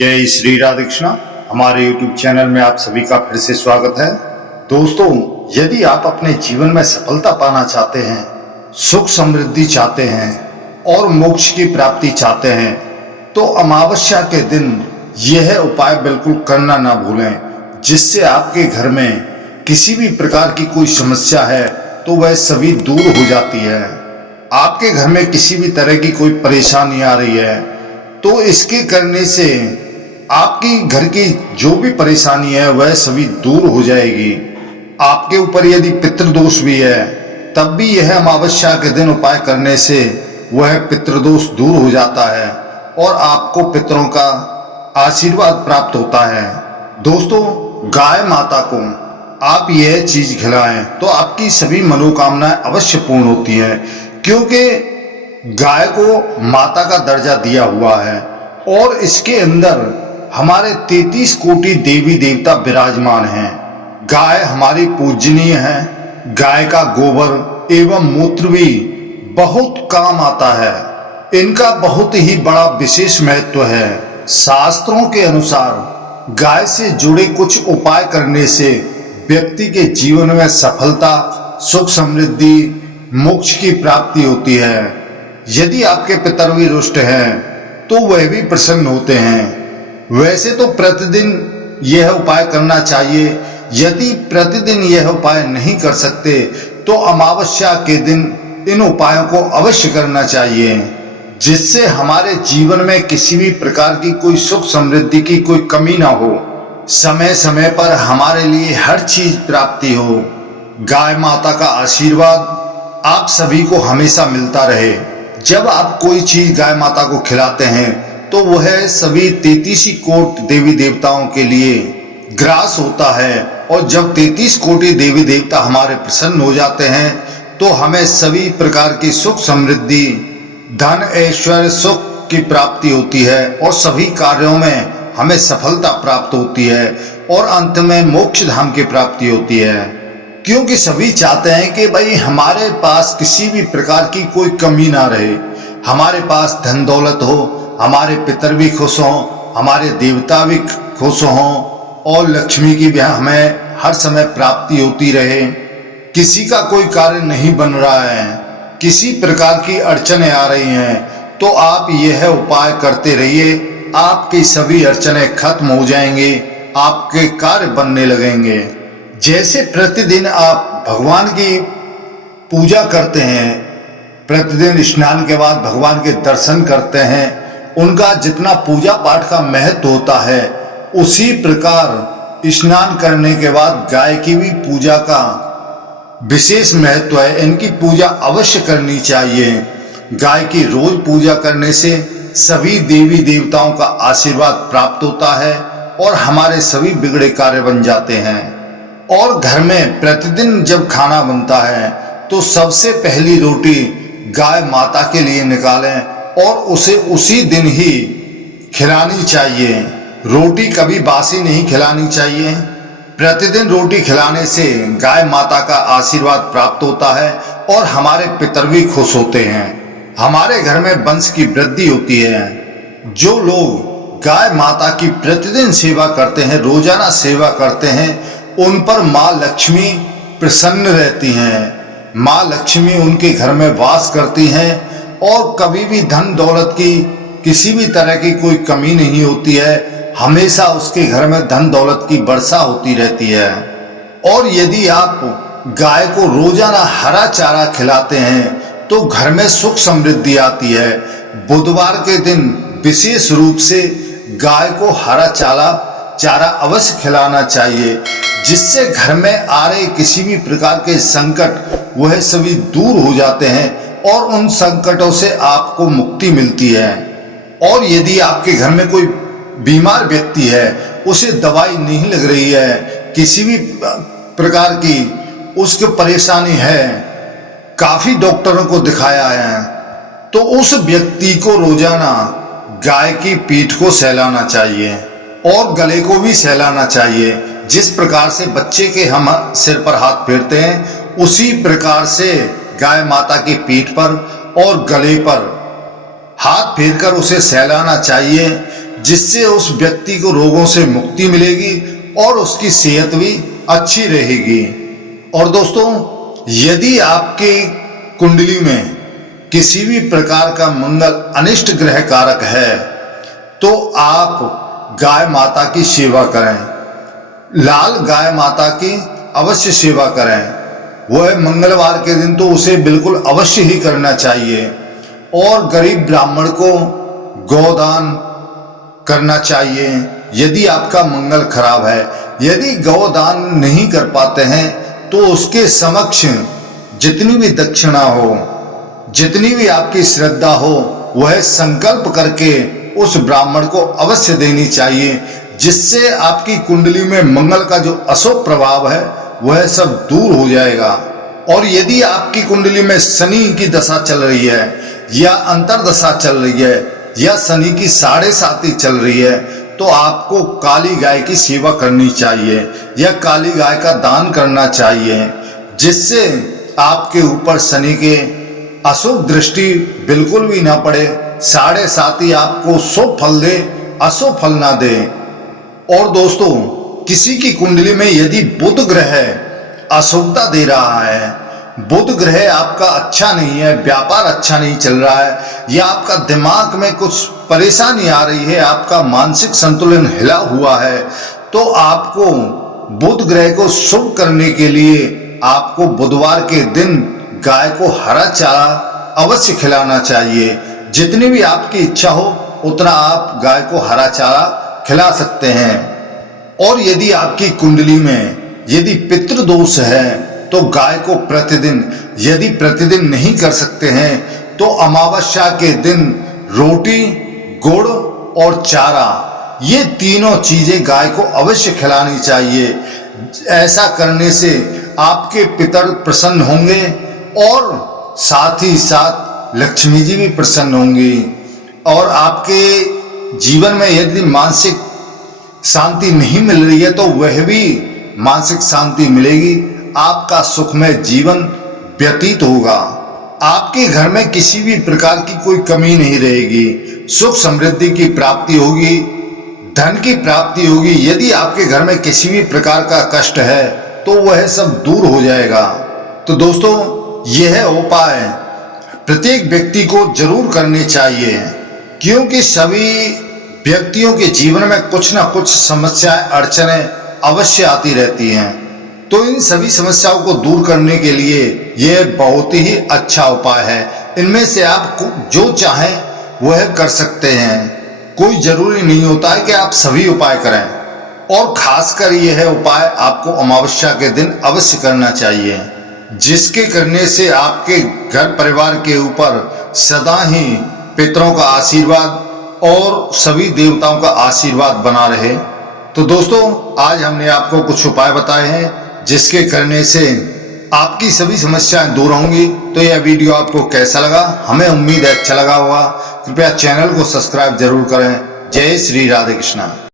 जय श्री राधे कृष्णा। हमारे YouTube channel में आप सभी का फिर से स्वागत है। दोस्तों, यदि आप अपने जीवन में सफलता पाना चाहते हैं, सुख समृद्धि चाहते हैं और मोक्ष की प्राप्ति चाहते हैं, तो अमावस्या के दिन यह उपाय बिल्कुल करना ना भूलें, जिससे आपके घर में किसी भी प्रकार की कोई समस्या है तो वह सभी दूर हो जाती है। आपके घर में किसी भी तरह की कोई परेशानी आ रही है तो इसके करने से आपकी घर की जो भी परेशानी है वह सभी दूर हो जाएगी। आपके ऊपर यदि पितृदोष भी है तब भी यह अमावस्या के दिन उपाय करने से वह पितृदोष दूर हो जाता है और आपको पितरों का आशीर्वाद प्राप्त होता है। दोस्तों, गाय माता को आप यह चीज खिलाएं तो आपकी सभी मनोकामनाएं अवश्य पूर्ण होती है, क्योंकि गाय को माता का दर्जा दिया हुआ है और इसके अंदर हमारे 33 कोटि देवी देवता विराजमान हैं। गाय हमारी पूजनीय है। गाय का गोबर एवं मूत्र भी बहुत काम आता है। इनका बहुत ही बड़ा विशेष महत्व है। शास्त्रों के अनुसार गाय से जुड़े कुछ उपाय करने से व्यक्ति के जीवन में सफलता, सुख समृद्धि, मोक्ष की प्राप्ति होती है। यदि आपके पितर भी रुष्ट हैं तो वह भी प्रसन्न होते हैं। वैसे तो प्रतिदिन यह उपाय करना चाहिए। यदि प्रतिदिन यह उपाय नहीं कर सकते तो अमावस्या के दिन इन उपायों को अवश्य करना चाहिए, जिससे हमारे जीवन में किसी भी प्रकार की कोई सुख समृद्धि की कोई कमी ना हो। समय समय पर हमारे लिए हर चीज प्राप्ति हो। गाय माता का आशीर्वाद आप सभी को हमेशा मिलता रहे। जब आप कोई चीज गाय माता को खिलाते हैं तो वह सभी 33 कोटि देवी देवताओं के लिए ग्रास होता है, और जब 33 कोटि देवी देवता हमारे प्रसन्न हो जाते हैं तो हमें सभी प्रकार की सुख समृद्धि, धन, ऐश्वर्य, सुख की प्राप्ति होती है और सभी कार्यों में हमें सफलता प्राप्त होती है और अंत में मोक्ष धाम की प्राप्ति होती है। क्योंकि सभी चाहते हैं कि भाई हमारे पास किसी भी प्रकार की कोई कमी ना रहे, हमारे पास धन दौलत हो, हमारे पितर भी खुश हों, हमारे देवता भी खुश हों और लक्ष्मी की भी हमें हर समय प्राप्ति होती रहे। किसी का कोई कार्य नहीं बन रहा है, किसी प्रकार की अड़चनें आ रही हैं, तो आप यह उपाय करते रहिए। आपकी सभी अड़चनें खत्म हो जाएंगे, आपके कार्य बनने लगेंगे। जैसे प्रतिदिन आप भगवान की पूजा करते हैं, प्रतिदिन स्नान के बाद भगवान के दर्शन करते हैं, उनका जितना पूजा पाठ का महत्व होता है, उसी प्रकार स्नान करने के बाद गाय की भी पूजा का विशेष महत्व है। इनकी पूजा अवश्य करनी चाहिए। गाय की रोज पूजा करने से सभी देवी देवताओं का आशीर्वाद प्राप्त होता है और हमारे सभी बिगड़े कार्य बन जाते हैं। और घर में प्रतिदिन जब खाना बनता है तो सबसे पहली रोटी गाय माता के लिए निकालें और उसे उसी दिन ही खिलानी चाहिए। रोटी कभी बासी नहीं खिलानी चाहिए। प्रतिदिन रोटी खिलाने से गाय माता का आशीर्वाद प्राप्त होता है और हमारे पितर भी खुश होते हैं। हमारे घर में वंश की वृद्धि होती है। जो लोग गाय माता की प्रतिदिन सेवा करते हैं, रोजाना सेवा करते हैं, उन पर माँ लक्ष्मी प्रसन्न रहती हैं। माँ लक्ष्मी उनके घर में वास करती हैं और कभी भी धन दौलत की किसी भी तरह की कोई कमी नहीं होती है। हमेशा उसके घर में धन दौलत की वर्षा होती रहती है। और यदि आप गाय को रोजाना हरा चारा खिलाते हैं तो घर में सुख समृद्धि आती है। बुधवार के दिन विशेष रूप से गाय को हरा चारा अवश्य खिलाना चाहिए, जिससे घर में आ रहे किसी भी प्रकार के संकट वह सभी दूर हो जाते हैं और उन संकटों से आपको मुक्ति मिलती है। और यदि आपके घर में कोई बीमार व्यक्ति है, उसे दवाई नहीं लग रही है, किसी भी प्रकार की उसकी परेशानी है, काफी डॉक्टरों को दिखाया है, तो उस व्यक्ति को रोजाना गाय की पीठ को सहलाना चाहिए और गले को भी सहलाना चाहिए। जिस प्रकार से बच्चे के हम सिर पर हाथ फेरते हैं, उसी प्रकार से गाय माता की पीठ पर और गले पर हाथ फेरकर उसे सहलाना चाहिए, जिससे उस व्यक्ति को रोगों से मुक्ति मिलेगी और उसकी सेहत भी अच्छी रहेगी। और दोस्तों, यदि आपके कुंडली में किसी भी प्रकार का मंगल अनिष्ट ग्रह कारक है तो आप गाय माता की सेवा करें। लाल गाय माता की अवश्य सेवा करें। वह मंगलवार के दिन तो उसे बिल्कुल अवश्य ही करना चाहिए। और गरीब ब्राह्मण को गौदान करना चाहिए यदि आपका मंगल खराब है। यदि गौदान नहीं कर पाते हैं तो उसके समक्ष जितनी भी दक्षिणा हो, जितनी भी आपकी श्रद्धा हो, वह संकल्प करके उस ब्राह्मण को अवश्य देनी चाहिए, जिससे आपकी कुंडली में मंगल का जो अशुभ प्रभाव है वह सब दूर हो जाएगा। और यदि आपकी कुंडली में शनि की दशा चल रही है या अंतर्दशा चल रही है या शनि की 7.5 चल रही है तो आपको काली गाय की सेवा करनी चाहिए या काली गाय का दान करना चाहिए, जिससे आपके ऊपर शनि के अशुभ दृष्टि बिल्कुल भी ना पड़े। 7.5 आपको शुभ फल दे, अशुभ फल ना दे। और दोस्तों, किसी की कुंडली में यदि बुध ग्रह अशुभता दे रहा है, बुध ग्रह आपका अच्छा नहीं है, व्यापार अच्छा नहीं चल रहा है, या आपका दिमाग में कुछ परेशानी आ रही है, आपका मानसिक संतुलन हिला हुआ है, तो आपको बुध ग्रह को शुभ करने के लिए आपको बुधवार के दिन गाय को हरा चारा अवश्य खिलाना चाहिए। जितनी भी आपकी इच्छा हो उतना आप गाय को हरा चारा खिला सकते हैं। और यदि आपकी कुंडली में यदि पितृदोष है तो गाय को प्रतिदिन, यदि प्रतिदिन नहीं कर सकते हैं तो अमावस्या के दिन रोटी, गुड़ और चारा, ये तीनों चीजें गाय को अवश्य खिलानी चाहिए। ऐसा करने से आपके पितर प्रसन्न होंगे और साथ ही साथ लक्ष्मी जी भी प्रसन्न होंगी। और आपके जीवन में यदि मानसिक शांति नहीं मिल रही है तो वह भी मानसिक शांति मिलेगी। आपका सुखमय जीवन व्यतीत होगा। आपके घर में किसी भी प्रकार की कोई कमी नहीं रहेगी। सुख समृद्धि की प्राप्ति होगी, धन की प्राप्ति होगी। यदि आपके घर में किसी भी प्रकार का कष्ट है तो वह सब दूर हो जाएगा। तो दोस्तों, यह उपाय प्रत्येक व्यक्ति को जरूर करने चाहिए, क्योंकि सभी व्यक्तियों के जीवन में कुछ ना कुछ समस्याएं, अड़चनें अवश्य आती रहती हैं। तो इन सभी समस्याओं को दूर करने के लिए यह बहुत ही अच्छा उपाय है। इनमें से आप जो चाहें वह कर सकते हैं। कोई जरूरी नहीं होता है कि आप सभी उपाय करें। और खासकर यह उपाय आपको अमावस्या के दिन अवश्य करना चाहिए, जिसके करने से आपके घर परिवार के ऊपर सदा ही पितरों का आशीर्वाद और सभी देवताओं का आशीर्वाद बना रहे। तो दोस्तों, आज हमने आपको कुछ उपाय बताए हैं जिसके करने से आपकी सभी समस्याएं दूर होंगी। तो यह वीडियो आपको कैसा लगा? हमें उम्मीद है अच्छा लगा होगा। कृपया चैनल को सब्सक्राइब जरूर करें। जय श्री राधे कृष्णा।